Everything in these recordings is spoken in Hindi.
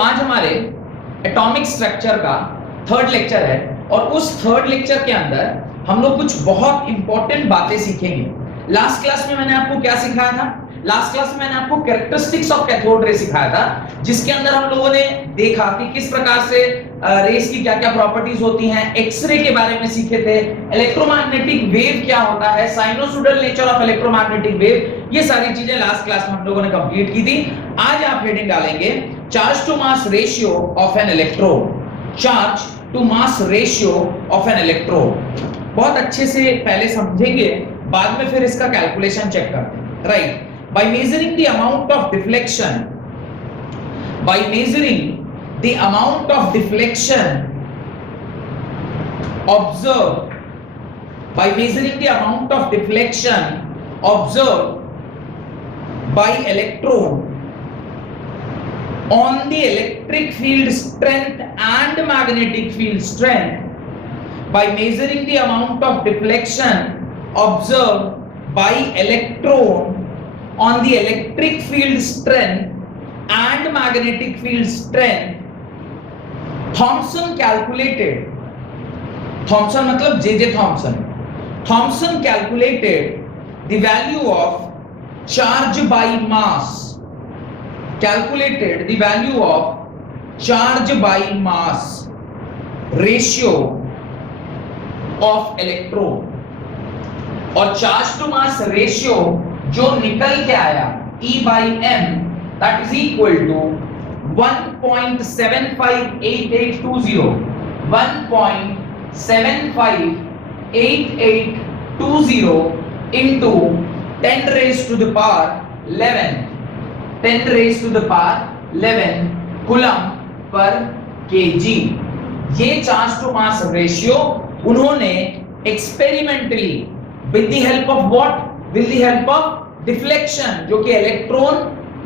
आज हमारे एटॉमिक स्ट्रक्चर का थर्ड लेक्चर है और उस थर्ड लेक्चर के अंदर हम लोग कुछ बहुत इंपॉर्टेंट बातें सीखेंगे। लास्ट क्लास में मैंने आपको क्या सिखाया था? लास्ट क्लास में मैंने आपको कैरेक्टरिस्टिक्स ऑफ कैथोड रे सिखाया था, जिसके अंदर हम लोगों ने देखा कि किस प्रकार से रेस की क्या क्या प्रॉपर्टीज होती हैं, एक्सरे के बारे में सीखे थे, इलेक्ट्रोमैग्नेटिक वेव क्या होता है, sinusoidal nature of electromagnetic wave, ये सारी चीजें लास्ट क्लास में हम लोगों ने कंप्लीट की थी। आज आप हेडिंग डालेंगे charge to mass ratio of an electrode. Charge to mass ratio of an electrode बहुत अच्छे से पहले समझेंगे, बाद में फिर इसका कैलकुलेशन चेक करते हैं। Right, by measuring the amount of deflection, by measuring the amount of deflection observed, by measuring the amount of deflection observed by electron on the electric field strength and magnetic field strength, by measuring the amount of deflection observed by electron on the electric field strength and magnetic field strength, Thomson calculated, Thomson मतलब J.J. Thomson, Thomson calculated the value of charge by mass, calculated the value of charge by mass ratio of electron, और charge to mass ratio जो निकल के आया E by M, that is equal to 1.758820, 1.758820 into 10 raised to the power 11, 10 raised to the power 11 coulomb per kg। ये चार्ज टू मास रेशियो उन्होंने experimentally with the help of what, with the help of deflection, जो कि इलेक्ट्रॉन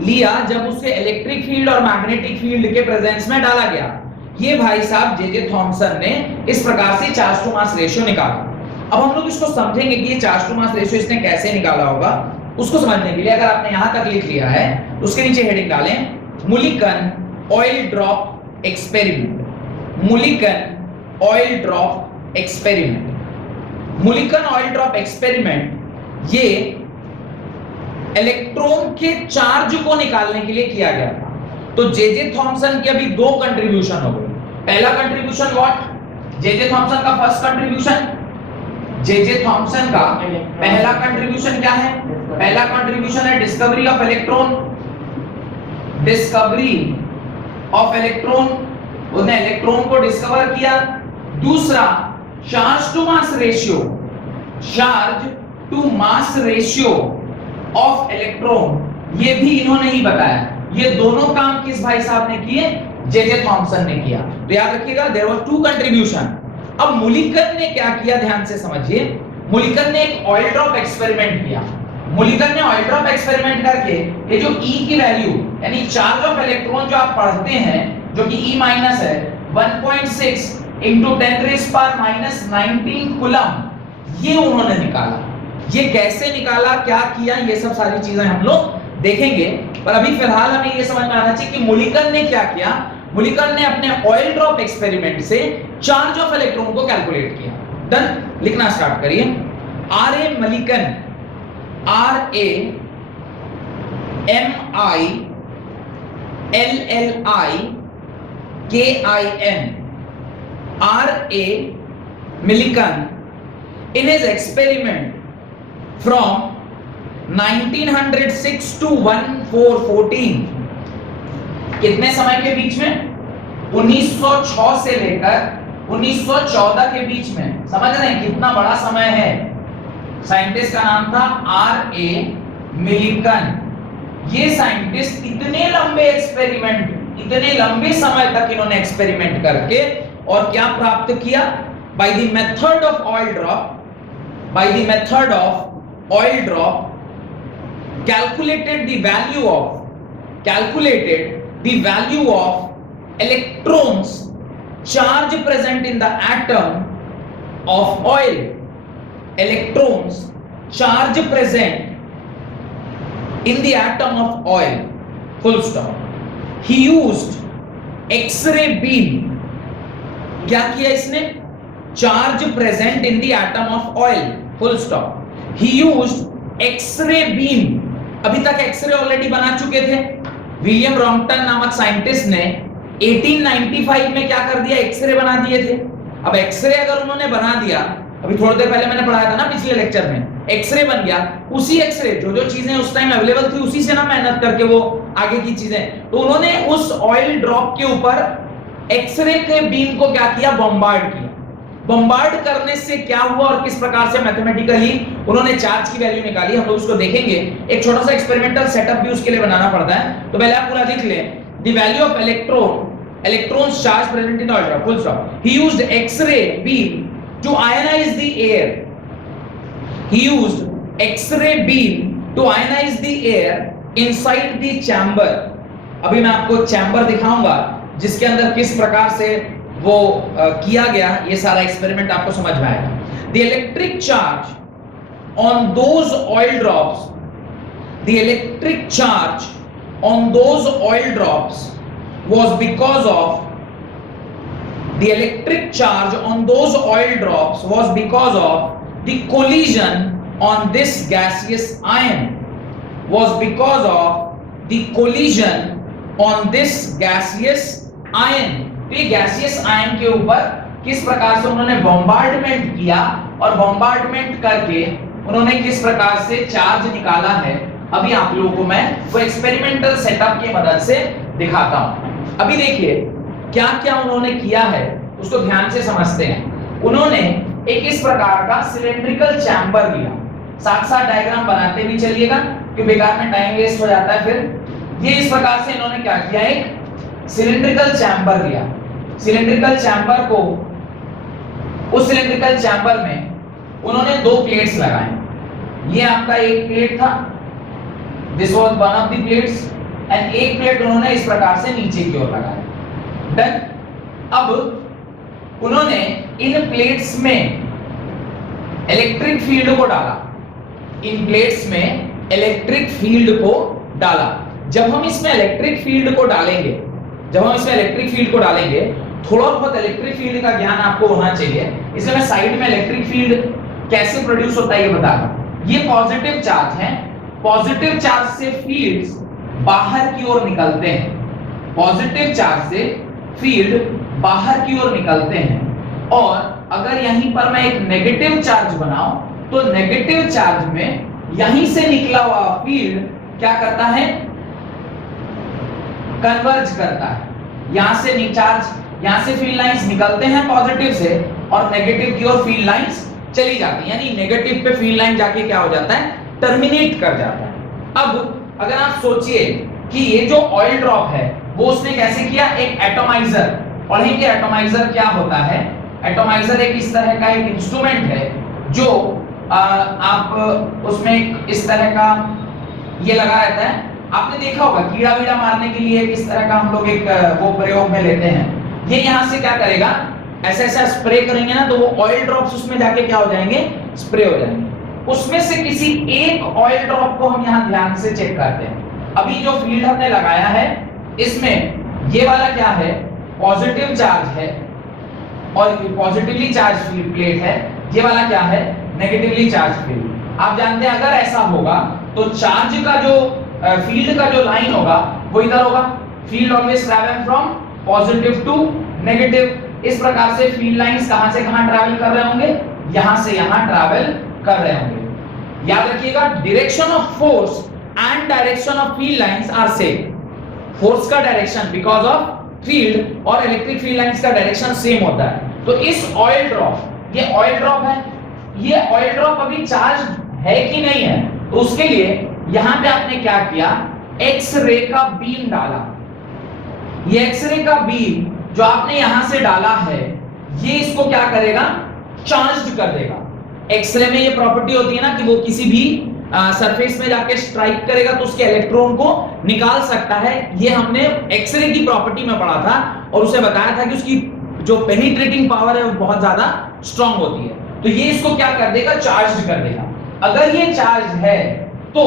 लिया जब उसे इलेक्ट्रिक फील्ड और मैग्नेटिक फील्ड के प्रेजेंस में डाला गया। ये भाई साहब J.J. थॉमसन ने इस प्रकार से चार्ज टू मास रेशियो निकाला। अब हम लोग इसको समझेंगे कि ये चार्ज टू मास रेशियो इसने कैसे निकाला होगा। उसको समझने के लिए अगर आपने यहां तक लिख लिया है तो उसके नीचे हेडिंग डालें Mulliken oil drop experiment, Mulliken oil drop experiment. Mulliken oil drop experiment ये इलेक्ट्रॉन के चार्ज को निकालने के लिए किया गया था। तो J.J. थॉमसन की अभी दो कंट्रीब्यूशन हो गए। पहला कंट्रीब्यूशन व्हाट, J.J. थॉमसन का फर्स्ट कंट्रीब्यूशन, J.J. थॉमसन का पहला कंट्रीब्यूशन क्या है? पहला कंट्रीब्यूशन है discovery of electron, discovery of electron, उसने इलेक्ट्रॉन को डिस्कवर किया। दूसरा charge to mass ratio, charge to mass ratio of electron, ये भी इन्होंने ही बताया। ये दोनों काम किस भाई साहब ने किए? J.J. थॉमसन ने किया। तो याद रखिएगा देयर वाज टू कंट्रीब्यूशन। अब मुलिकन ने क्या किया, ध्यान से समझिए। मुलिकन ने एक ऑयल ड्रॉप एक्सपेरिमेंट किया। मुलिकन ने ऑयल ड्रॉप एक्सपेरिमेंट करके ये जो E की वैल्यू यानी चार्ज ऑफ इलेक्ट्रॉन जो आप पढ़ते हैं, जो कि E माइनस है 1.6 into 10⁻⁻19 कूलम, ये उन्होंने निकाला। ये कैसे निकाला, क्या किया, ये सब सारी चीजें हम लोग देखेंगे। पर अभी फिलहाल हमें ये समझ में आना चाहिए कि मुलिकन ने क्या किया। मुलिकन ने अपने ऑयल ड्रॉप एक्सपेरिमेंट से चार्ज ऑफ इलेक्ट्रॉन को कैलकुलेट किया। डन, लिखना स्टार्ट करिए। R.A. मलिकन, RAMILLIKIN, R.A. Millikan in his experiment from 1906 to 1414, कितने समय के बीच में? 1906 से लेकर 1914 के बीच में। समझ रहे हैं कितना बड़ा समय है। साइंटिस्ट का नाम था R.A. मिलिकन। ये साइंटिस्ट इतने लंबे एक्सपेरिमेंट, इतने लंबे समय तक इन्होंने एक्सपेरिमेंट करके और क्या प्राप्त किया? By the method of oil drop, by the method of oil drop, calculated the value of electrons charge present in the atom of oil, electrons charge present in the atom of oil, full stop. He used X-ray beam, क्या किया इसने? Charge present in the atom of oil, full stop. He used X-ray beam. अभी तक एक्सरे ऑलरेडी बना चुके थे। विलियम रॉन्गटन नामक साइंटिस्ट ने 1895 में क्या कर दिया? एक्सरे बना दिए थे। अब एक्सरे अगर उन्होंने बना दिया, अभी थोड़ी देर पहले मैंने पढ़ाया था ना पिछले लेक्चर में, एक्सरे बन गया, उसी एक्सरे जो चीजें उस टाइम अवेलेबल थी उसी से ना मेहनत करके वो आगे की चीजें, तो उन्होंने उस ऑयल ड्रॉप के ऊपर एक्सरे के बीम को क्या किया? बॉम्बार्ड किया। बॉम्बार्ड करने से क्या हुआ और किस प्रकार से मैथमेटिकली उन्होंने चार्ज की वैल्यू निकाली, हम लोग उसको देखेंगे। एक छोटा सा एक्सपेरिमेंटल सेटअप भी उसके लिए बनाना पड़ता है, तो पहले आप पूरा लिख लें। The value of electrons charge present in the oil drop, full stop. He used X-ray beam to ionize the air. He used X-ray beam to ionize the air inside the chamber. अभी मैं आपको चैम्बर दिखाऊंगा जिसके अंदर किस प्रकार से वो किया गया, ये सारा एक्सपेरिमेंट आपको समझ में आएगा। The electric charge on those oil drops, the electric charge on those oil drops was because of the electric charge on those oil drops was because of the collision on this gaseous ion, was because of the collision on this gaseous ion। तो ये गैसियस आयन के ऊपर किस प्रकार से उन्होंने बॉम्बार्डमेंट किया और बॉम्बार्डमेंट करके उन्होंने किस प्रकार से चार्ज निकाला है, अभी आप लोगों को मैं वो एक्सपेरिमेंटल सेटअप की मदद से दिखाता हूं। अभी देखिए क्या क्या उन्होंने किया है, उसको ध्यान से समझते हैं। उन्होंने एक इस प्रकार का सिलेंड्रिकल चैम्बर लिया, साथ साथ डायग्राम बनाते भी चलिएगा क्योंकि बेकार में टाइम वेस्ट हो जाता है फिर। ये इस प्रकार से इन्होंने क्या किया, एक सिलेंड्रिकल चैम्बर लिया। सिलेंड्रिकल चैम्बर को, उस सिलेंड्रिकल चैम्बर में उन्होंने दो प्लेट्स लगाए। ये आपका एक प्लेट था, this was one of the plates, and एक प्लेट उन्होंने इस प्रकार से नीचे की ओर लगाया। डन। अब उन्होंने इन प्लेट्स में इलेक्ट्रिक फील्ड को डाला, इन प्लेट्स में इलेक्ट्रिक फील्ड को डाला। जब हम इसमें इलेक्ट्रिक फील्ड को डालेंगे, थोड़ा बहुत इलेक्ट्रिक फील्ड का ज्ञान आपको होना चाहिए, इसलिए मैं साइड में इलेक्ट्रिक फील्ड कैसे प्रोड्यूस होता है ये बता रहा हूं। ये पॉजिटिव चार्ज है, पॉजिटिव चार्ज से फील्ड्स बाहर की ओर निकलते हैं, पॉजिटिव चार्ज से फील्ड बाहर की ओर निकलते हैं। और अगर यहीं पर मैं एक नेगेटिव चार्ज बनाऊं तो नेगेटिव चार्ज में यहीं से निकला हुआ फील्ड क्या करता है? कन्वर्ज करता है। यहां से चार्ज, यहां से फील्ड लाइंस निकलते हैं पॉजिटिव से और नेगेटिव की ओर फील्ड लाइंस चली जाती हैं, यानी नेगेटिव पे फील्ड लाइन जाके क्या हो जाता है? टर्मिनेट कर जाता है। अब अगर आप सोचिए कि ये जो ऑयल ड्रॉप है वो उसने कैसे किया? एक एटोमाइजर, पढ़ेंगे एटोमाइजर क्या होता है। एटोमाइजर एक इस तरह का एक इंस्ट्रूमेंट है जो आप उसमें इस तरह का ये लगा रहता है। आपने देखा होगा कीड़ा वीड़ा मारने के लिए किस तरह का हम लोग एक वो प्रयोग में लेते हैं। ये यहां से क्या करेगा? ऐसा ऐसा स्प्रे करेंगे ना तो वो ऑयल ड्रॉप्स उसमें जाके क्या हो जाएंगे? स्प्रे हो जाएंगे। उसमें से किसी एक ऑयल ड्रॉप को हम यहां ध्यान से चेक करते हैं। अभी जो फील्ड हमने लगाया है इसमें ये वाला क्या है? पॉजिटिव चार्ज है और पॉजिटिवली चार्ज फील्ड प्लेट है। ये वाला क्या है? Negatively charge field. आप जानते हैं अगर ऐसा होगा तो चार्ज का जो फील्ड का जो लाइन होगा वो इधर होगा। Field always travel from positive to negative. इस प्रकार से फील्ड लाइंस कहां से कहां ट्रैवल कर रहे होंगे? यहां से यहां ट्रैवल कर रहे होंगे। याद रखिएगा direction of force and direction of field lines are same. Force का डायरेक्शन बिकॉज ऑफ फील्ड और इलेक्ट्रिक फील्ड लाइंस का डायरेक्शन सेम होता है। तो इस ऑयल ड्रॉप, ये ऑयल ड्रॉप है, ये ऑयल ड्रॉप अभी चार्ज है कि नहीं है, तो उसके लिए यहां पे आपने क्या किया? एक्स-रे का बीम डाला। ये एक्स-रे का बीम जो आपने यहां से डाला है ये इसको क्या करेगा? चार्ज कर देगा। एक्स-रे में ये प्रॉपर्टी होती है ना कि वो किसी भी सरफेस में जाके स्ट्राइक करेगा तो उसके इलेक्ट्रॉन को निकाल सकता है। ये हमने एक्स-रे की प्रॉपर्टी में पढ़ा था और उसे बताया था कि उसकी जो पेनिट्रेटिंग पावर है वो बहुत ज्यादा स्ट्रांग होती है। तो ये इसको क्या कर देगा? चार्ज कर देगा। अगर ये चार्ज है तो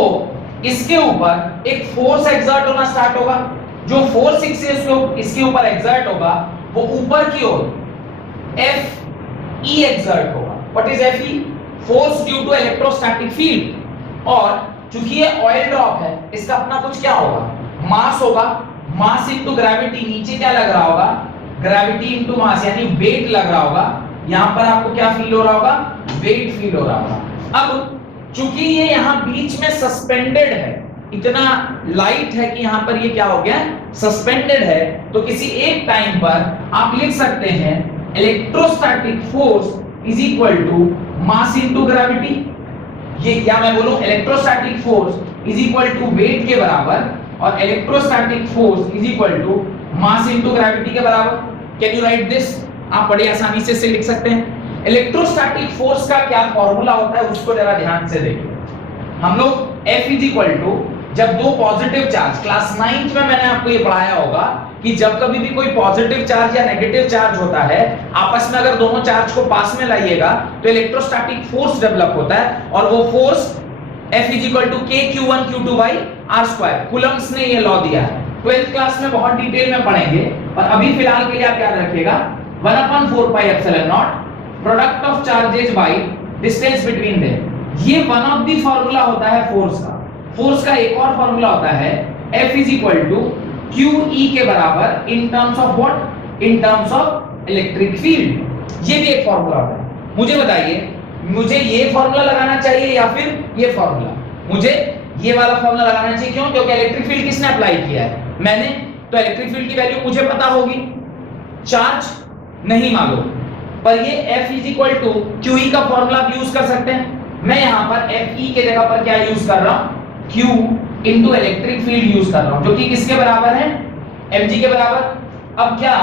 इसके ऊपर एक फोर्स एक्सर्ट होना स्टार्ट होगा। जो फोर्स इसके ऊपर एक्सर्ट होगा वो ऊपर की ओर एफ ई एक्सर्ट होगा। What is F E? Force due to electrostatic field. और चूंकि ये ऑयल ड्रॉप है, इसका अपना कुछ क्या होगा, मास होगा। मास इनटू ग्रेविटी, नीचे क्या लग रहा होगा, ग्रेविटी इनटू मास, यानी वेट लग रहा होगा। यहां पर आपको क्या फील हो रहा होगा, वेट फील हो रहा होगा। अब चूंकि ये यहां बीच में सस्पेंडेड है, इतना लाइट है कि यहां पर ये क्या हो गया, सस्पेंडेड है, तो किसी एक टाइम पर आप लिख सकते हैं electrostatic force is equal to mass into gravity. ये क्या मैं बोलूं, electrostatic force is equal to weight के बराबर, और electrostatic force is equal to mass into gravity के बराबर। Can you write this? आप बड़ी आसानी से इसे लिख सकते हैं। इलेक्ट्रोस्टैटिक फोर्स का क्या फॉर्मूला होता है उसको जरा ध्यान से देखिए। हम लोग F इज इक्वल टू, जब दो पॉजिटिव चार्ज, क्लास 9th में मैंने आपको ये पढ़ाया होगा कि जब कभी भी कोई पॉजिटिव चार्ज या नेगेटिव चार्ज होता है, आपस में अगर दोनों चार्ज को पास में लाइएगा तो इलेक्ट्रोस्टैटिक फोर्स डेवलप होता है, और वो force F is equal to K Q1 Q2 by R²। Coulombs ने ये लॉ दिया है, 12th क्लास में बहुत डिटेल में पढ़ेंगे, और अभी फिलहाल के लिए आप याद रखिएगा 1/4 pi epsilon not product of charges by distance between them. ये वन ऑफ द फार्मूला होता है फोर्स का। फोर्स का एक और फार्मूला होता है F is equal to QE के बराबर in terms of what, in terms of electric field. ये भी एक फार्मूला होता है। मुझे बताइए, मुझे ये फार्मूला लगाना चाहिए या फिर ये फार्मूला? मुझे ये वाला फार्मूला लगाना चाहिए। क्यों? क्योंकि इलेक्ट्रिक फील्ड किसने अप्लाई किया है, मैंने। तो इलेक्ट्रिक फील्ड की वैल्यू मुझे पता होगी, चार्ज नहीं मालूम, पर ये F is equal to QE का फार्मूला आप यूज कर सकते हैं। मैं यहां पर FE के जगह पर क्या यूज कर रहा हूं, Q into electric field use कर रहा हूं, जो कि किसके बराबर है, mg के बराबर। अब क्या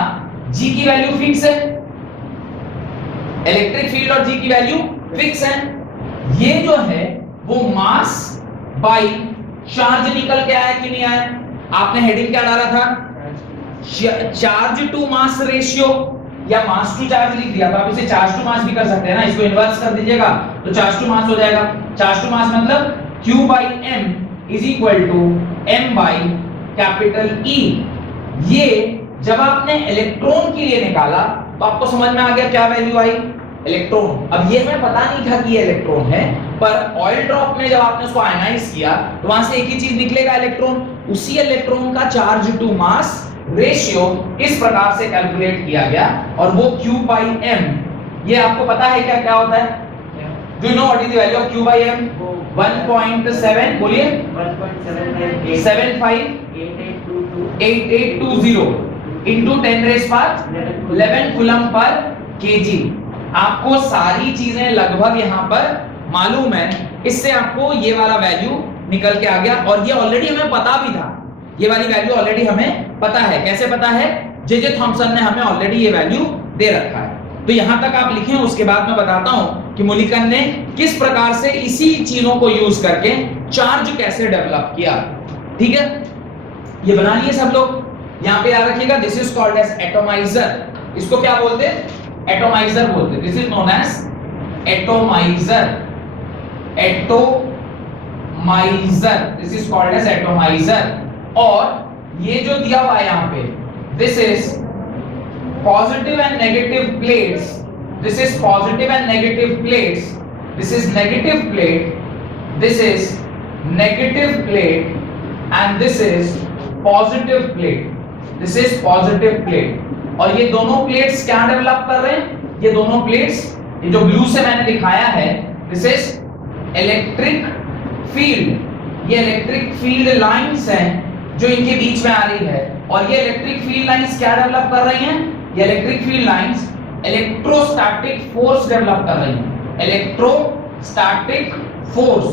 G की वैल्यू फिक्स है, इलेक्ट्रिक फील्ड और G की वैल्यू फिक्स है। ये जो है वो मास बाई चार्ज निकल के आया कि नहीं आया? आपने हेडिंग क्या डाला था, चार्ज टू मास रेशियो या मास टू चार्ज लिख दिया, तो आप इसे चार्ज टू मास भी कर सकते हैं ना। इसको इन्वर्स कर दीजिएगा तो चार्ज टू मास हो जाएगा। चार्ज टू मास मतलब Q by M is equal to M by capital E। ये जब आपने इलेक्ट्रॉन के लिए निकाला तो आपको समझ में आ गया क्या वैल्यू आई, इलेक्ट्रॉन। अब ये हमें पता नहीं था कि ये इलेक्ट्रॉन है, पर ऑयल ड्रॉप में जब आपने उसको आयनाइज किया तो वहां से एक ही चीज निकलेगा, इलेक्ट्रॉन। उसी इलेक्ट्रॉन का चार्ज टू मास रेशियो इस प्रकार से कैलकुलेट किया गया, और वो Q बाई M, ये आपको पता है क्या क्या होता है? Do you know what is the value of Q by M? 1.7, बोलिए 1.758820 into 10⁻11 कूलम पर kg। आपको सारी चीजें लगभग यहाँ पर मालूम है, इससे आपको ये वाला वैल्यू निकल के आ गया। और ये ऑलरेडी हमें पता भी था, ये वाली वैल्यू ऑलरेडी हमें पता है। कैसे पता है? जे थॉमसन ने हमें ऑलरेडी ये वैल्यू दे रखा है। तो यहां तक आप लिखें, उसके बाद मैं बताता हूं कि मुलिकन ने किस प्रकार से इसी चीजों को यूज करके चार्ज कैसे डेवलप किया। ठीक है, ये बना लिए सब लोग, यहां पे याद रखिएगा। This is called as atomizer. इसको क्या बोलते हैं? एटोमाइजर बोलते हैं। This is known as atomizer. Atomizer, this is called as atomizer. और ये जो दिया हुआ है यहां पे, this is positive and negative plates. This is positive and negative plates. This is negative plate. This is negative plate, and this is positive plate. This is positive plate. और ये दोनों प्लेट्स क्या डेवलप कर रहे हैं? ये दोनों प्लेट्स, ये जो ब्लू से मैंने दिखाया है, दिस इज इलेक्ट्रिक फील्ड। ये इलेक्ट्रिक फील्ड लाइंस हैं जो इनके बीच में आ रही है। और ये इलेक्ट्रिक फील्ड लाइंस क्या डेवलप कर रही हैं? ये electric field lines electrostatic force develop कर रही हैं। इलेक्ट्रोस्टैटिक फोर्स,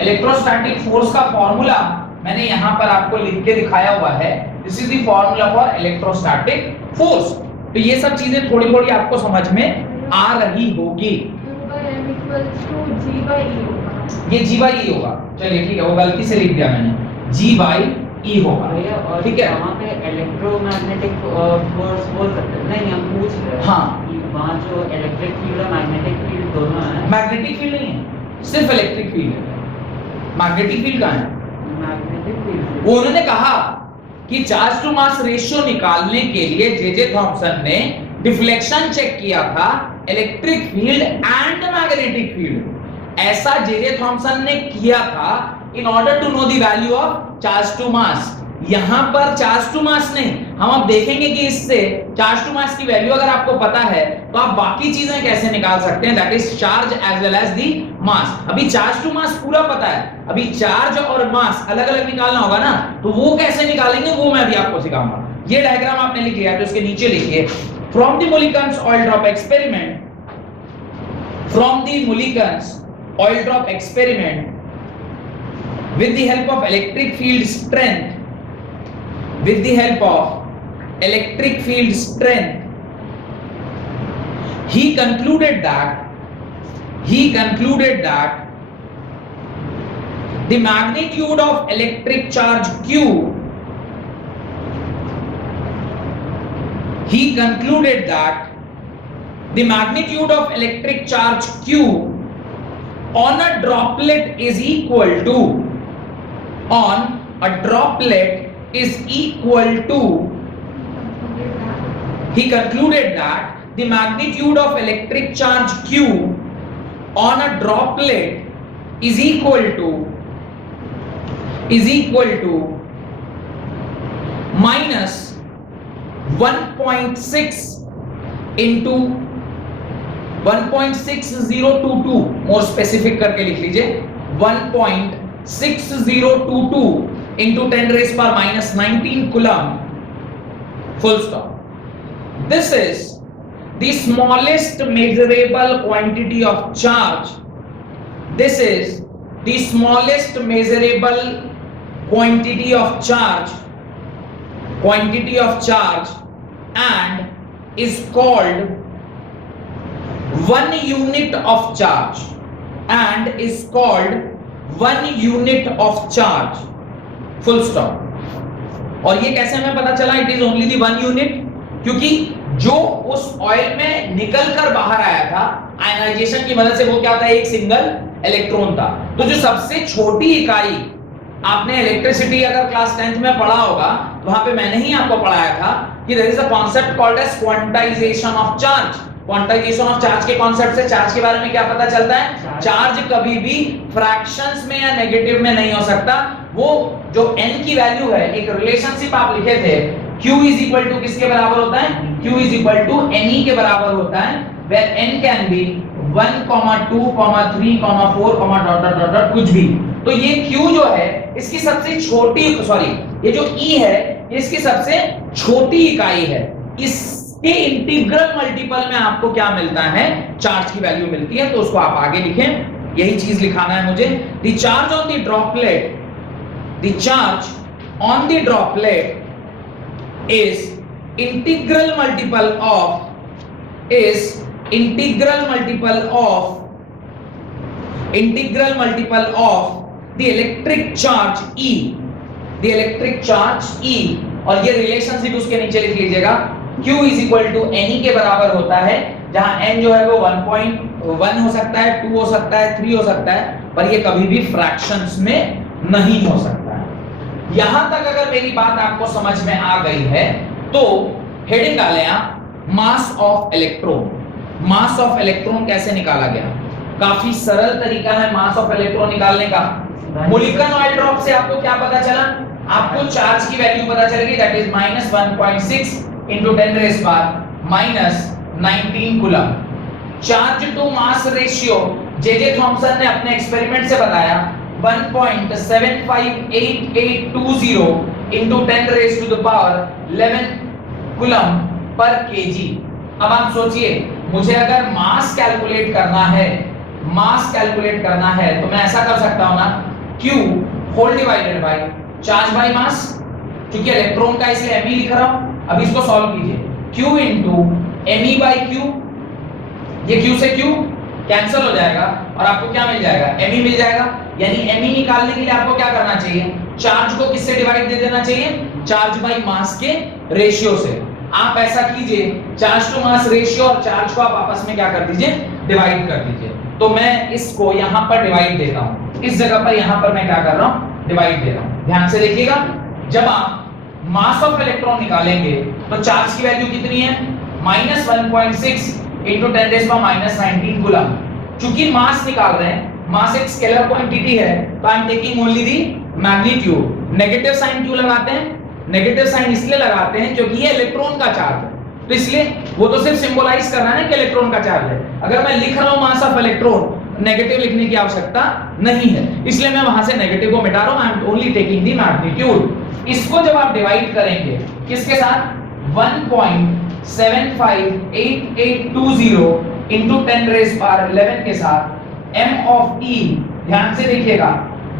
इलेक्ट्रोस्टैटिक फोर्स का फॉर्मूला मैंने यहां पर आपको लिख के दिखाया हुआ है। This is the formula for electrostatic force. तो ये सब चीजें थोड़ी थोड़ी आपको समझ में आ रही होगी। ये G by E होगा। चलिए ठीक है, वो गलती से लिख दिया मैंने, G by E होगा। ठीक है, वहाँ पे इलेक्ट्रोमैग्नेटिक फोर्स बोल सकते हैं? नहीं, हम पूछ रहे हैं। हाँ, वहाँ जो इलेक्ट्रिक फील्ड और मैग्नेटिक फील्ड दोनों हैं। मैग्नेटिक फील्ड नहीं है, सिर्फ इलेक्ट्रिक फील्ड है। मैग्नेटिक फील्ड कहाँ है? मैग्नेटिक फील्ड वो उन्होंने कहा कि चार्ज टू मास रेशियो निकालने के लिए जे थॉमसन ने डिफ्लेक्शन चेक किया था, electric field and magnetic field. ऐसा जे थॉमसन ने किया था in order to know the value of charge to mass. यहां पर चार्ज टू मास नहीं, हम अब देखेंगे कि इससे चार्ज टू मास की वैल्यू अगर आपको पता है तो आप बाकी चीजें कैसे निकाल सकते हैं, that is charge as well as the mass. अभी चार्ज टू मास पूरा पता है, अभी चार्ज और मास अलग अलग निकालना होगा ना, तो वो कैसे निकालेंगे वो मैं भी आपको सिखाऊंगा। ये डायग्राम आपने लिख लिया तो इसके नीचे लिखिए, from the Millikan's oil drop experiment, from the Millikan's oil drop experiment with the help of electric field strength, with the help of electric field strength, he concluded that the magnitude of electric charge Q, he concluded that the magnitude of electric charge Q on a droplet is equal to, on a droplet is equal to, he concluded that the magnitude of electric charge Q on a droplet is equal to minus 1.6 into 1.6022, more specific करके लिख लीजिए, 1.6022 into 10 raised power minus 19 coulomb, full stop. This is the smallest measurable quantity of charge. This is the smallest measurable quantity of charge and is called 1 unit of charge, and is called 1 unit of charge, full stop. और ये कैसे हमें पता चला it is only the 1 unit? क्योंकि जो उस ऑयल में निकल कर बाहर आया था आयनाइजेशन की मदद से, वो क्या था, एक सिंगल इलेक्ट्रॉन था। तो जो सबसे छोटी इकाई, आपने इलेक्ट्रिसिटी अगर क्लास 10th में पढ़ा होगा तो वहां पे मैंने ही आपको पढ़ाया था कि there is a concept called as quantization of charge. Quantization of charge के कॉन्सेप्ट से चार्ज के बारे में क्या पता चलता है, चार्ज कभी भी फ्रैक्शंस में या नेगेटिव में नहीं हो सकता। वो जो n की वैल्यू है, एक रिलेशनशिप आप लिखे थे, q इज इक्वल टू किसके बराबर होता है, q is equal to ne के बराबर होता है, where n can be 1, 2, 3, 4, dot dot dot dot कुछ भी। तो ये q जो है इसकी सबसे छोटी, सॉरी ये जो e है ये इसकी सबसे छोटी इकाई है। इसके इंटीग्रल मल्टीपल में आपको क्या मिलता है, चार्ज की वैल्यू मिलती है। तो उसको आप आगे लिखें, यही चीज लिखाना है मुझे। The charge on the droplet, the charge on the droplet is integral multiple of, the electric charge E, the electric charge E। और ये रिलेशनशिप उसके नीचे लिख लीजिएगा, Q is equal to Ne के बराबर होता है, जहां N जो है वो 1.1 हो सकता है, 2 हो सकता है, 3 हो सकता है, पर ये कभी भी फ्रैक्शंस में नहीं हो सकता है। यहां तक अगर मेरी बात आपको समझ में आ गई है तो हेडिंग डालें आप, मास of electron. Mass of electron कैसे निकाला गया, काफी सरल तरीका है मास ऑफ इलेक्ट्रॉन निकालने का। मोलिकन ऑयल ड्रॉप से आपको क्या पता चला, आपको चार्ज की वैल्यू पता चलेगी, that is minus 1.6 into 10 raised power minus 19 coulomb. Charge to mass ratio J Thomson ने अपने एक्सपेरिमेंट से बताया 1.758820 into 10 raised to the power 11 coulomb per KG. अब आप सोचिए, मुझे अगर मास कैलकुलेट करना है तो मैं ऐसा कर सकता हूं ना, Q whole divided by charge by mass, क्योंकि इलेक्ट्रॉन का इसलिए Me लिख रहा हूं। अब इसको सॉल्व कीजिए, Q into Me by Q, ये Q से Q कैंसिल हो जाएगा और आपको क्या मिल जाएगा, Me मिल जाएगा। यानी Me निकालने के लिए आपको क्या करना चाहिए, चार्ज को किससे डिवाइड दे देना चाहिए, चार्ज बाय मास के रेशियो से। आप ऐसा कीजिए, चार्ज टू मास रेशियो और चार्ज को आप आपस में क्या कर दीजिए, डिवाइड कर दीजिए। तो मैं इसको यहां पर डिवाइड देता हूं, इस जगह पर यहां पर मैं क्या कर रहा हूं, डिवाइड दे रहा हूं। ध्यान से देखिएगा, जब आप मास ऑफ इलेक्ट्रॉन निकालेंगे तो चार्ज की वैल्यू कितनी है, -1.6 into 10⁻⁻19 कूलम। चूंकि मास निकाल रहे हैं, मास एक स्केलर क्वांटिटी है, तो I am taking only the magnitude. Negative sign क्यों लगाते हैं, नेगेटिव साइन इसलिए लगाते हैं क्योंकि ये इलेक्ट्रॉन का चार्ज है, तो इसलिए वो तो सिर्फ सिंबलाइज कर रहा है ना कि इलेक्ट्रॉन का चार्ज है। अगर मैं लिख रहा हूं मास ऑफ इलेक्ट्रॉन, नेगेटिव लिखने की आवश्यककता नहीं है, इसलिए मैं वहां से नेगेटिव को मिटा रहा हूं, I am only taking the magnitude. इसको जब आप डिवाइड करेंगे किसके साथ, 1.758820 into 10⁻11 के साथ, m of e, ध्यान से देखिएगा,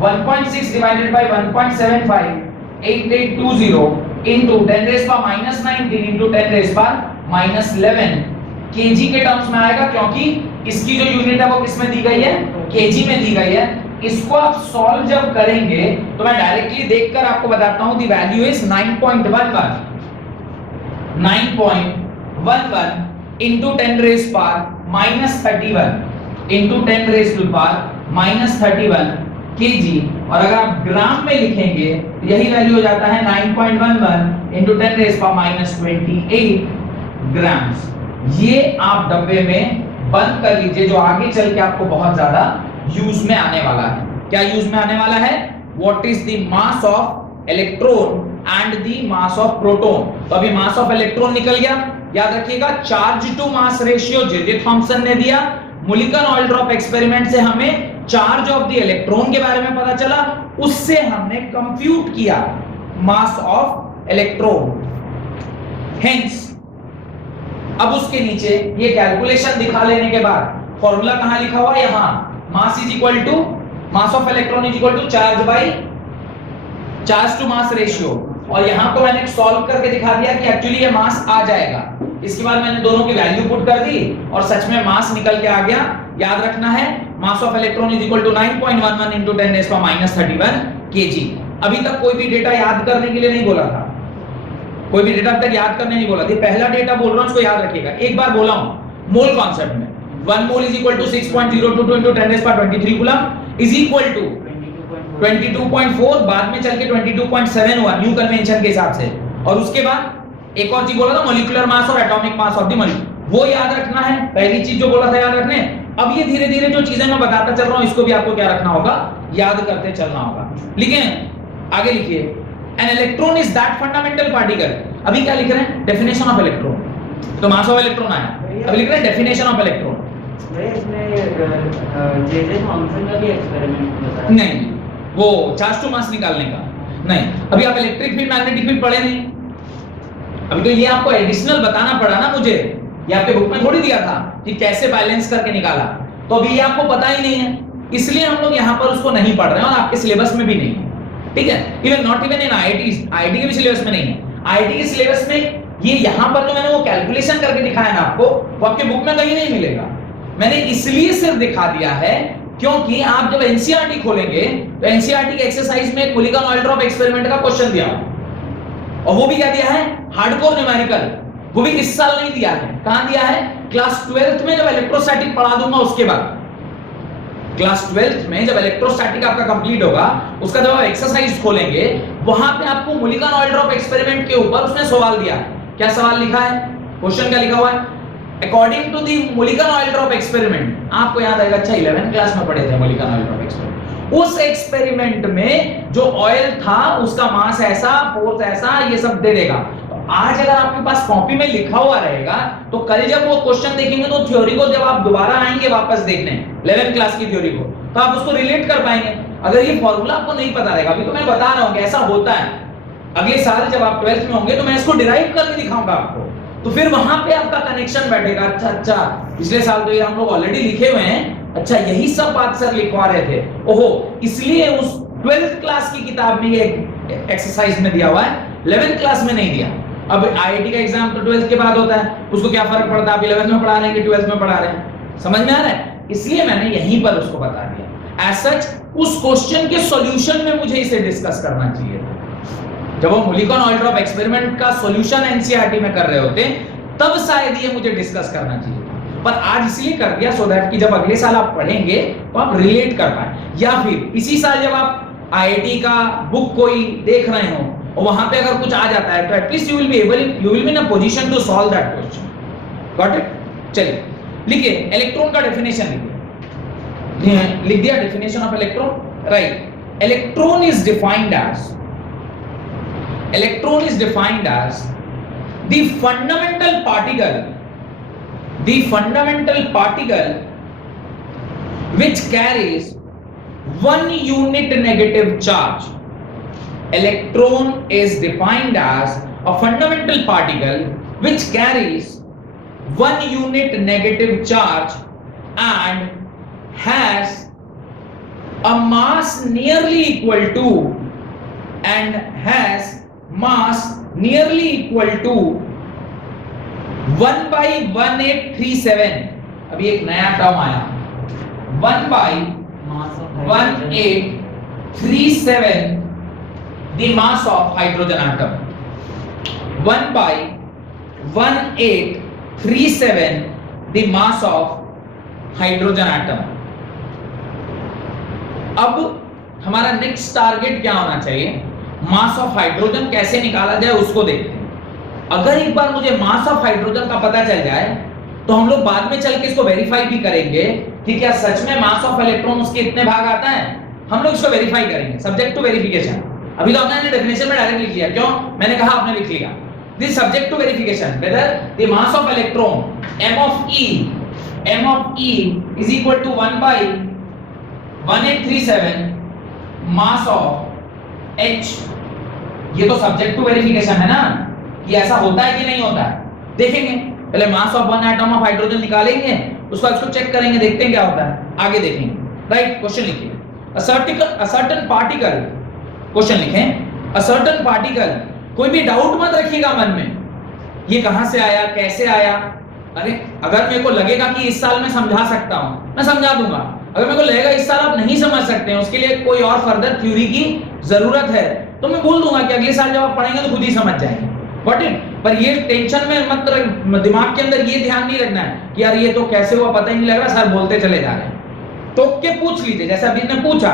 1.6 divided by 1.758820 into 10⁻⁻19 into 10⁻⁻11 kg के टर्म्स में आएगा, क्योंकि इसकी जो यूनिट है वो किसमें दी गई है, kg में दी गई है। इसको आप सॉल्व जब करेंगे तो मैं डायरेक्टली देखकर आपको बताता हूं, the value is 9.11 into 10⁻31 into 10⁻31 kg, और अगर आप ग्राम में लिखेंगे तो यही वैल्यू हो जाता है 9.11 into 10⁻28 ग्राम्स। ये आप डब्बे में बंद कर लीजिए, जो आगे चल के आपको बहुत ज्यादा यूज में आने वाला है। क्या यूज में आने वाला है, what is the mass of electron and the mass of proton. तो अभी मास ऑफ इलेक्ट्रॉन निकल गया, याद रखिएगा charge to mass ratio J Thomson ने दिया। मोलिकन ऑयल ड्रॉप एक्सपेरिमेंट से हमें चार्ज ऑफ द इलेक्ट्रॉन के बारे में पता चला, उससे हमने कंप्यूट किया मास ऑफ इलेक्ट्रॉन। हेंस अब उसके नीचे ये कैलकुलेशन दिखा लेने के बाद फॉर्मूला कहां लिखा हुआ है, यहां, mass is equal to, mass of electron is equal to charge by charge to mass ratio. और यहां को मैंने सॉल्व करके दिखा दिया कि एक्चुअली ये मास आ जाएगा। इसके बाद मैंने दोनों की वैल्यू पुट कर दी और सच में मास निकल के आ गया। याद रखना है, mass of electron is equal to 9.11 into 10⁻31 kg। अभी तक कोई भी डेटा याद करने के लिए नहीं बोला था, कोई भी डेटा अब तक याद करने नहीं बोला था। पहला डेटा बोल रहा हूं, उसको याद रखिएगा। एक बार बोला हूं मोल कॉन्सेप्ट में, 1 mole is equal to 6.02 into 10⁻23 coulomb is equal to 22.4, बाद में चल के 22.7 हुआ न्यू कन्वेंशन के हिसाब से। और उसके बाद एक और चीज बोला था, मॉलिक्यूलर मास और atomic mass of the molecule, वो याद रखना है। पहली चीज जो बोला था याद रखने। अब ये धीरे धीरे जो चीजें मैं बताता चल रहा हूं, इसको भी आपको क्या रखना होगा, याद करते चलना होगा। लिखें, आगे लिखिए, an electron is that fundamental particle. अभी क्या लिख रहे हैं, डेफिनेशन ऑफ इलेक्ट्रॉन। तो मास ऑफ इलेक्ट्रॉन आया, अभी लिख रहे हैं डेफिनेशन ऑफ इलेक्ट्रॉन। इसमें जे थॉम्सन का भी एक्सपेरिमेंट बताया नहीं, वो चार्ज टू मास निकालने का नहीं। अभी आप इलेक्ट्रिक फील्ड मैग्नेटिक फील्ड पढ़े नहीं, अभी तो ये आपको एडिशनल बताना पड़ा ना मुझे, ये आपके बुक में थोड़ी दिया था कि कैसे बैलेंस करके निकाला। तो अभी ये आपको पता ही नहीं है, इसलिए हम लोग यहाँ पर उसको नहीं पढ़ रहे हैं और आपके सिलेबस में भी नहीं है, ठीक है। Even not even in IIT के भी सिलेबस में नहीं है। आईआईटी के सिलेबस में ये यहाँ पर जो मैंने वो कैलकुलेशन करके दिखाया ना आपको, वो आपके बुक में कहीं नहीं मिलेगा। मैंने इसलिए सिर्फ दिखा दिया है क्योंकि आप जब एनसीईआरटी खोलेंगे तो एनसीईआरटी के एक्सरसाइज में मोलिकन ऑयल ड्रॉप एक्सपेरिमेंट का क्वेश्चन दिया हुआ, और वो भी क्या दिया है, हार्डकोर न्यूमेरिकल। वो भी इस साल नहीं दिया है, कहां दिया है, क्लास 12th में जब इलेक्ट्रोस्टैटिक पढ़ा दूंगा उसके बाद। क्लास 12th में जब इलेक्ट्रोस्टैटिक आपका कंप्लीट होगा, उसका जब आप एक्सरसाइज खोलेंगे, वहां पे आपको मोलिकन ऑयल ड्रॉप एक्सपेरिमेंट के ऊपर उसने सवाल दिया। क्या सवाल लिखा है, क्वेश्चन क्या लिखा हुआ है, according to the Millikan oil drop experiment. आपको याद आएगा, अच्छा 11th क्लास में पढ़े थे मोलिकन ऑयल ड्रॉप एक्सपेरिमेंट। उस एक्सपेरिमेंट में जो ऑयल था उसका मास ऐसा, फोर्स ऐसा, ये सब दे देगा। तो आज अगर आपके पास कॉपी में लिखा हुआ रहेगा तो कल जब वो क्वेश्चन देखेंगे तो थ्योरी को जब आप दोबारा आएंगे वापस देखने 11th क्लास की थ्योरी को, तो आप उसको रिलेट कर पाएंगे। अगर ये फॉर्मूला आपको नहीं पता रहेगा, अभी तो मैं बता रहा हूं कि ऐसा होता है, अगले साल जब आप 12th में होंगे तो मैं इसको डिराइव करके दिखाऊंगा आपको, तो फिर वहां पे आपका कनेक्शन बैठेगा। अच्छा पिछले साल तो ये हम लोग ऑलरेडी लिखे हुए हैं, अच्छा यही सब बात सर लिखवा रहे थे, ओहो, इसलिए उस 12th क्लास की किताब में ये एक्सरसाइज में दिया हुआ है, 11th क्लास में नहीं दिया। अब आईआईटी का एग्जाम तो 12th के बाद होता है, उसको क्या फर्क पड़ता है, आप 11th में पढ़ा रहे हैं कि 12th में पढ़ा रहे हैं, समझ में आ रहा है। इसलिए मैंने यहीं पर उसको बता दिया। एज सच उस क्वेश्चन के सॉल्यूशन में मुझे इसे डिस्कस करना चाहिए था। जब वो मोलिकन ऑयल ड्रॉप एक्सपेरिमेंट का सॉल्यूशन एनसीईआरटी में कर रहे होते, तब शायद ये मुझे डिस्कस करना चाहिए था, पर आज इसलिए कर दिया सो दैट कि जब अगले साल आप पढ़ेंगे तो आप रिलेट कर पाए, या फिर इसी साल जब आप आईआईटी का बुक कोई देख रहे हो और वहां पे अगर कुछ आ जाता है तो at least you will be in a position to solve that question. Got it? चलिए लिखिए इलेक्ट्रॉन का डेफिनेशन लिखिए। लिख दिया definition of electron, right. Electron is defined as the fundamental particle which carries one unit negative charge. Electron is defined as a fundamental particle which carries one unit negative charge and has a mass nearly equal to 1/1837। अभी एक नया टर्म आया 1/1837 the mass of hydrogen atom। 1/1837 the mass of hydrogen atom। अब हमारा नेक्स्ट टारगेट क्या होना चाहिए? मास ऑफ हाइड्रोजन कैसे निकाला जाए उसको देखते हैं। अगर एक बार मुझे मास ऑफ हाइड्रोजन का पता चल जाए तो हम लोग बाद में चल के इसको वेरीफाई भी करेंगे कि क्या सच में मास ऑफ इलेक्ट्रॉन उसके इतने भाग आता है। हम लोग इसको वेरीफाई करेंगे सब्जेक्ट टू वेरिफिकेशन। अभी तो आपने डेफिनेशन में डायरेक्ट लिख लिया, क्यों? मैंने कहा आपने लिख लिया। This subject to verification whether the mass of electron m of e is equal to 1/1837 mass of h। ये तो सब्जेक्ट टू वेरिफिकेशन है ना कि ऐसा होता है कि नहीं होता है। देखेंगे पहले mass of one atom of hydrogen निकालेंगे, उसको इसको चेक करेंगे, देखते हैं क्या होता है, आगे देखेंगे। राइट, क्वेश्चन लिखिए a certain particle। क्वेश्चन लिखें a certain particle। कोई भी डाउट मत रखिएगा मन में ये कहां से आया, कैसे आया। अरे अगर मेरे को लगेगा कि इस साल मैं समझा सकता हूं मैं समझा दूंगा, अगर मेरे को लगेगा इस साल आप नहीं समझ सकते हैं, उसके लिए कोई और फर्दर थ्योरी की जरूरत है तो मैं बोल दूंगा कि अगले साल जब आप पढ़ेंगे तो खुद ही समझ जाएंगे। Got it? पर ये टेंशन में मत, दिमाग के अंदर ये ध्यान नहीं रखना है कि यार ये तो कैसे हुआ पता ही नहीं लग रहा, सर बोलते चले जा रहे हैं। तो के पूछ लीजिए, जैसे अभी ने पूछा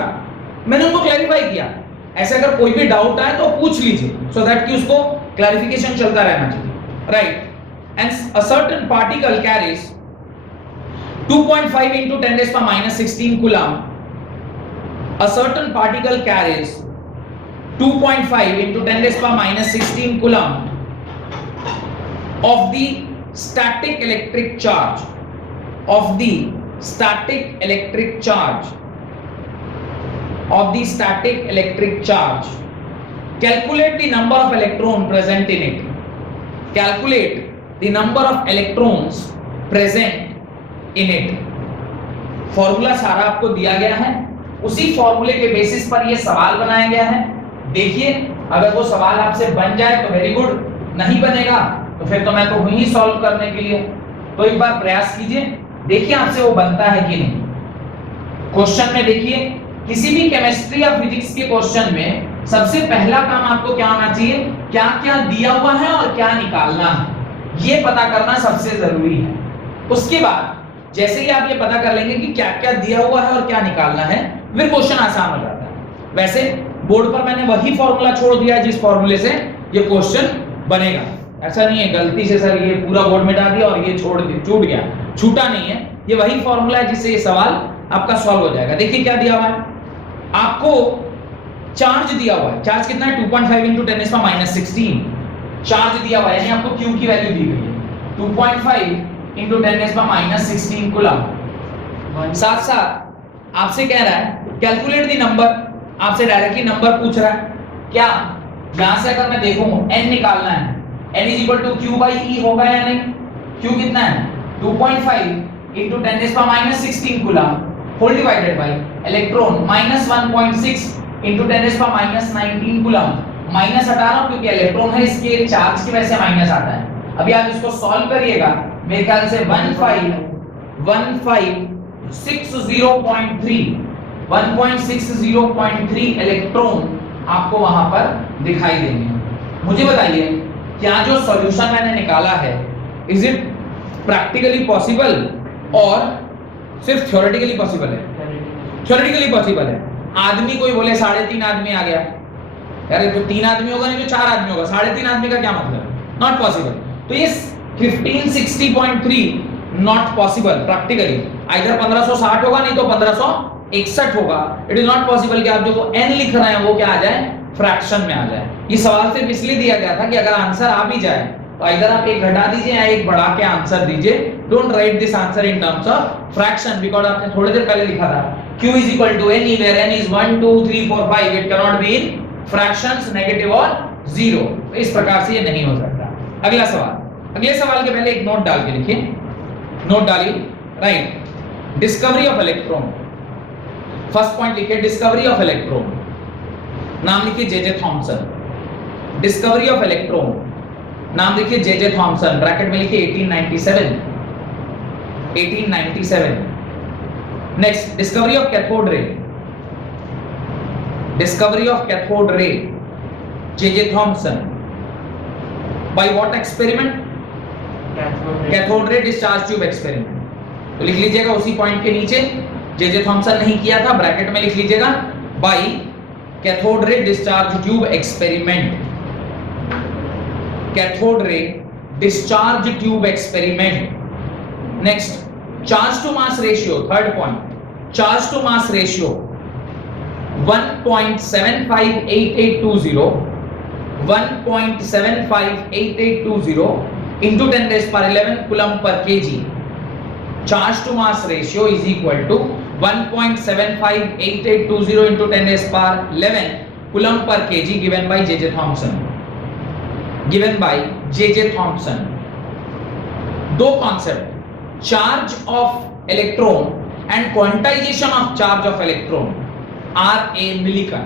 मैंने उनको क्लैरिफाई किया। ऐसे अगर कोई भी डाउट आए तो पूछ लीजिए सो दैट कि उसको क्लैरिफिकेशन चलता रहना चाहिए। Right, and a certain particle carries 2.5 into 10⁻⁻16 coulomb। A certain particle carries 2.5 into 10⁻⁻16 coulomb of the static electric charge Calculate the number of electrons present in it। Calculate the number of electrons present in it। Formula सारा आपको दिया गया है, उसी फॉर्मूले के बेसिस पर ये सवाल बनाया गया है। देखिए अगर वो सवाल आपसे बन जाए तो वेरी गुड, नहीं बनेगा तो फिर तो मैं तो हूं ही सॉल्व करने के लिए। तो एक बार प्रयास कीजिए, देखिए आपसे वो बनता है कि नहीं। क्वेश्चन में देखिए किसी भी केमिस्ट्री या फिजिक्स के क्वेश्चन में सबसे पहला काम आपको क्या होना चाहिए, क्या क्या दिया हुआ है और क्या निकालना है, ये पता करना सबसे जरूरी है। उसके बाद जैसे ही आप ये पता कर लेंगे कि क्या क्या दिया हुआ है और क्या निकालना है, फिर क्वेश्चन आसान हो जाता है। वैसे बोर्ड पर मैंने वही फॉर्मूला छोड़ दिया जिस फॉर्मूले से ये क्वेश्चन बनेगा। ऐसा नहीं है गलती से सर ये पूरा बोर्ड मिटा दिया और ये छूट गया, छूटा नहीं है, ये वही फॉर्मूला है जिससे ये सवाल आपका सॉल्व हो जाएगा। देखिए क्या दिया हुआ है आपको, चार्ज दिया हुआ है। चार्ज कितना है? 2.5 into 10⁻⁻16 चार्ज दिया हुआ है, यानी आपको Q की वैल्यू दी गई है 2.5 into 10⁻⁻16 कूलम। साथ साथ आपसे कह रहा है कैलकुलेट द नंबर, आपसे डायरेक्टली नंबर पूछ रहा है। क्या यहां से अगर मैं देखूं n निकालना है, n is equal to Q/E होगा या नहीं? Q कितना है? 2.5 into 10⁻⁻16 coulomb whole divided by electron -1.6 into 10⁻⁻19 coulomb. Minus हटा रहा हूं क्योंकि इलेक्ट्रॉन है, इसके चार्ज की वजह से माइनस आता है। अभी आप इसको सॉल्व करिएगा, मेरे ख्याल से 1.60.3 इलेक्ट्रॉन आपको वहां पर दिखाई देंगे। मुझे बताइए क्या जो सॉल्यूशन मैंने निकाला है इज इट प्रैक्टिकली पॉसिबल और सिर्फ थ्योरेटिकली पॉसिबल है? थ्योरेटिकली पॉसिबल है। आदमी कोई बोले 3.5 आदमी आ गया, यार ये तो 3 आदमी होगा नहीं तो 4 आदमी होगा, 3.5 आदमी का क्या मतलब, नॉट पॉसिबल। तो ये 1560.3 नॉट पॉसिबल प्रैक्टिकली, आइदर 1560 होगा नहीं तो 1561 होगा। इट इज नॉट पॉसिबल कि आप जो n लिख रहे हैं वो क्या आ जाए, फ्रैक्शन में आ जाए। ये सवाल सिर्फ इसलिए दिया गया था कि अगर आंसर आ भी जाए तो इधर आप एक घटा दीजिए या एक बढ़ा के आंसर दीजिए। Don't write this answer in terms of fraction, because आपने थोड़ी देर पहले लिखा था q is equal to n where n is 1 2 3 4 5, it cannot be in fractions negative और जीरो। तो इस प्रकार से ये नहीं हो सकता। अगला सवाल, अगले सवाल के पहले एक नोट डाल के लिखिए, नोट डालिए, right. Discovery of electron, first point लिखिए डिस्कवरी ऑफ इलेक्ट्रॉन, नाम लिखिए J Thomson. Discovery of electron, नाम लिखिए जे थॉमसन, ब्रैकेट में लिखिए 1897। 1897। Next, discovery of cathode ray, discovery of cathode ray, J Thomson. By what experiment? Cathode ray discharge tube experiment. तो लिख लीजिएगा उसी पॉइंट के नीचे, जे थॉमसन नहीं किया था, ब्रैकेट में लिख लीजिएगा by cathode ray discharge tube experiment. Cathode ray discharge tube experiment. Next, charge to mass ratio, third point, charge to mass ratio 1.758820 1.758820 into 10 raised power 11 coulomb per kg. Charge to mass ratio is equal to 1.758820 into 10 raised power 11 coulomb per kg, given by J.J. Thomson. Given by J.J. Thomson. दो concept, charge of electron and quantization of charge of electron. R A Millikan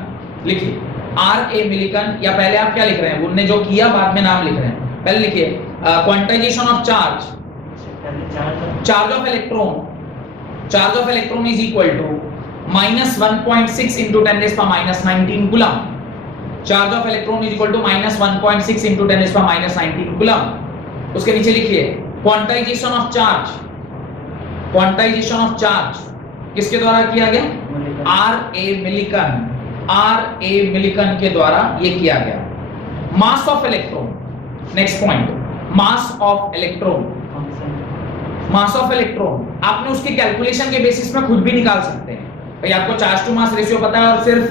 लिखिए, आर ए मिलिकन, या पहले आप क्या लिख रहे हैं, उन्होंने जो किया बाद में नाम लिख रहे हैं, पहले लिखिए quantization of charge, charge of electron, charge of electron is equal to -1.6 into 10 raised power -19 coulomb. Charge of electron is equal to -1.6 into 10 raised power -19 coulomb. उसके नीचे लिखिए quantization of charge, quantization of charge किसके द्वारा किया गया? R A Millikan, R A Millikan के द्वारा ये किया गया। Mass of electron, next point, mass of electron, mass of electron आपने उसके कैलकुलेशन के बेसिस में खुद भी निकाल सकते हैं। भाई आपको चार्ज टू मास रेशियो पता है और सिर्फ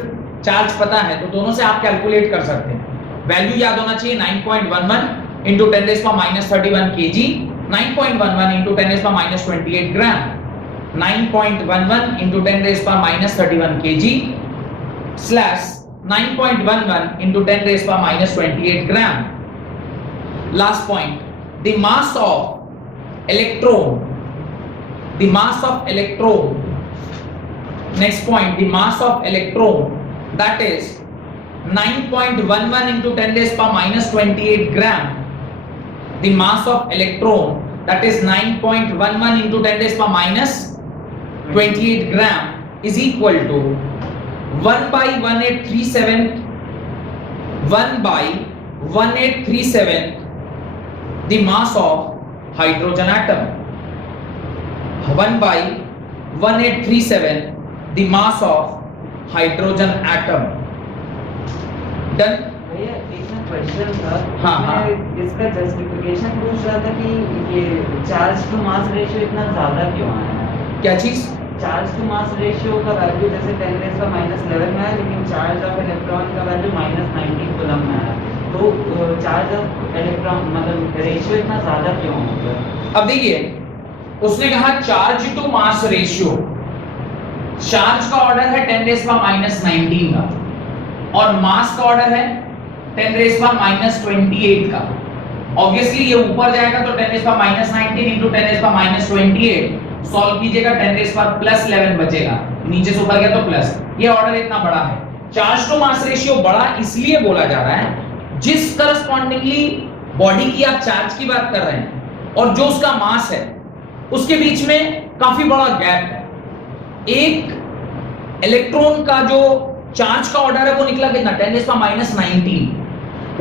चार्ज पता है, तो दोनों से आप कैलकुलेट कर सकते हैं। वैल्यू याद होना चाहिए 9.11 into 10 raised power -31 kg, 9.11 into 10 raised power -28 gram, 9.11 into 10 raised power -31 kg slash 9.11 into 10 raised power -28 gram. Last point, the mass of electron, the mass of electron, next point, the mass of electron, that is 9.11 into 10 raised power -28 gram. The mass of electron, that is 9.11 into 10 raised power -28 gram, is equal to 1/1837, 1/1837 the mass of hydrogen atom, 1/1837 the mass of hydrogen atom. Done? भैया एक ना क्वेश्चन था, हाँ, हाँ। मैं इसका जस्टिफिकेशन पूछ रहा था कि ये चार्ज टू मास रेशियो इतना ज्यादा क्यों आया है? क्या चीज? चार्ज टू मास रेशियो का वैल्यू जैसे 10 raised power -11 में है, लेकिन चार्ज ऑफ इलेक्ट्रॉन का वैल्यू -19 कूलम में है, तो चार्ज ऑफ इलेक्ट्रॉन मतलब रेशियो इतना ज्यादा क्यों हो गया? अब देखिए, उसने कहा charge to mass ratio, charge का ऑर्डर है 10 raised power -19 का और मास का ऑर्डर है 10 raised power -28 का। ऑब्वियसली ये ऊपर जाएगा तो 10 raised power -19 into 10 raised power -28 solve कीजिएगा, 10 raised power +11 बचेगा, नीचे से ऊपर गया तो प्लस। ये ऑर्डर इतना बड़ा है। चार्ज टू मास रेशियो बड़ा इसलिए बोला जा रहा है जिस करस्पॉन्डिंगली बॉडी की आप चार्ज की बात कर रहे हैं और जो उसका मास है उसके बीच में काफी बड़ा गैप है। एक इलेक्ट्रॉन का जो चार्ज का ऑर्डर है वो निकला कितना? 10 raised power -19।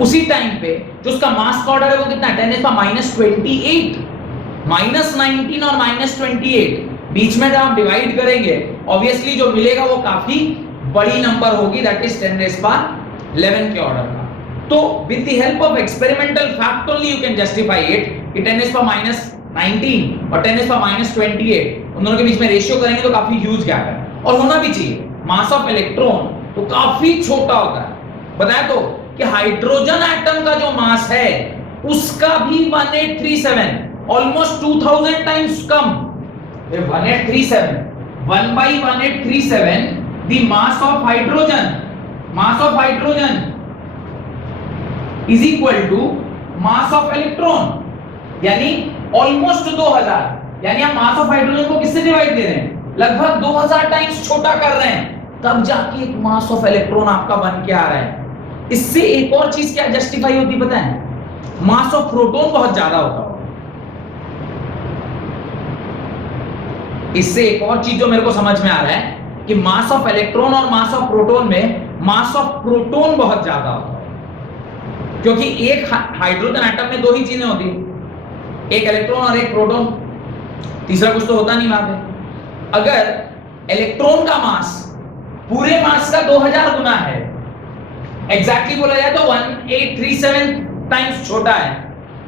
उसी टाइम पे जो उसका मास का ऑर्डर है वो कितना? 10 raised power -28। -19 और -28 बीच में जब आप डिवाइड करेंगे ऑब्वियसली जो मिलेगा वो काफी बड़ी नंबर होगी, दैट इज 10 raised power 11 के ऑर्डर का। तो with the help of experimental fact only you can justify it कि 10⁻⁻19 और 10⁻⁻28 उन दोनों के बीच में रेशियो करेंगे तो काफी ह्यूज गैप है, और होना भी चाहिए। मास ऑफ इलेक्ट्रॉन तो काफी छोटा होता है। बताया तो कि हाइड्रोजन एटम का जो मास है उसका भी 1837, almost 2000 times come. 1837 1/1837 the mass of hydrogen is equal to mass of electron, यानी ऑलमोस्ट 2000। यानी हम मास ऑफ हाइड्रोजन को किससे डिवाइड दे रहे हैं? लगभग 2000 टाइम्स छोटा कर रहे हैं, तब जाके एक मास ऑफ इलेक्ट्रॉन आपका बन के आ रहा है। इससे एक और चीज क्या जस्टिफाई होती पता है? मास ऑफ प्रोटॉन बहुत ज्यादा होता है। इससे एक और चीज जो मेरे को समझ में आ रहा है कि मास ऑफ इलेक्ट्रॉन और मास ऑफ प्रोटॉन में मास ऑफ प्रोटॉन बहुत ज्यादा होता है, क्योंकि एक हाइड्रोजन एटम में दो ही चीजें होती है, एक इलेक्ट्रॉन और एक प्रोटॉन, तीसरा कुछ तो होता नहीं वहां पे। अगर इलेक्ट्रॉन का मास पूरे मास का 2000 गुना है, एग्जैक्टली बोला जाए तो 1837 टाइम्स छोटा है,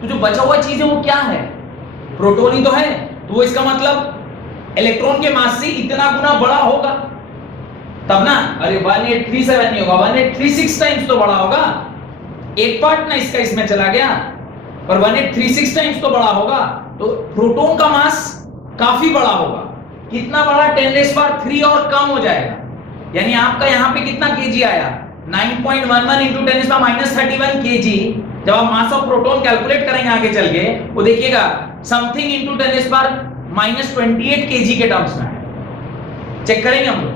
तो जो बचा हुआ चीज है वो क्या है? प्रोटॉन ही तो है। तो वो इसका मतलब इलेक्ट्रॉन के मास से इतना गुना बड़ा होगा तब ना। अरे 1837 नहीं होगा, 1836 टाइम्स तो बड़ा होगा। एक पार्ट ना इसका इसमें चला गया, पर 1836 टाइम्स तो बड़ा होगा। तो प्रोटॉन का मास काफी बड़ा होगा। कितना बड़ा? 10⁻³ और कम हो जाएगा। यानी आपका यहाँ पे कितना केजी आया? 9.11 इंटू 10⁻31 केजी। जब आप मास ऑफ प्रोटॉन कैलकुलेट करेंगे आगे चल के, वो देखिएगा समथिंग इंटू 10⁻28 केजी के टर्म्स में चेक करेंगे हम लोग,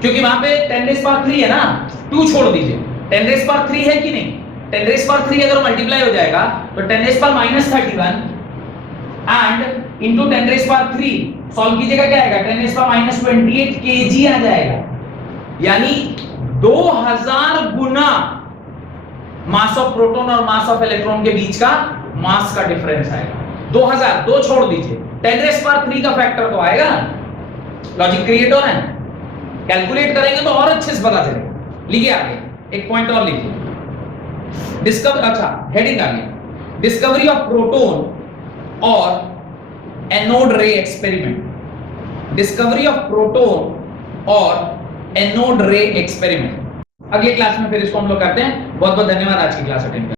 क्योंकि वहां पे 10⁻³ है ना, 2 छोड़ दीजिए, 10⁻³ है कि नहीं? 10⁻³ अगर मल्टीप्लाई हो जाएगा तो 10⁻31 एंड इंटू 10⁻³ सॉल्व कीजिएगा, क्या आएगा? 10⁻28 केजी आ जाएगा। यानी 2000 गुना मास ऑफ प्रोटॉन और मास ऑफ इलेक्ट्रॉन के बीच का मास का डिफरेंस आएगा। 2000, 2 छोड़ दीजिए, 10⁻³ का फैक्टर तो आएगा। लॉजिक क्रिएट हो रहा है, कैलकुलेट करेंगे तो और अच्छे से पता चलेगा। लिखिए आगे, एक पॉइंट और लिखिए। डिस्कवर, अच्छा हेडिंग आगे, डिस्कवरी ऑफ प्रोटॉन और एनोड रे एक्सपेरिमेंट। डिस्कवरी ऑफ प्रोटॉन और एनोड रे एक्सपेरिमेंट। अगली क्लास में फिर इसको हम लोग करते हैं। बहुत बहुत धन्यवाद आज की क्लास अटेंड करने के लिए।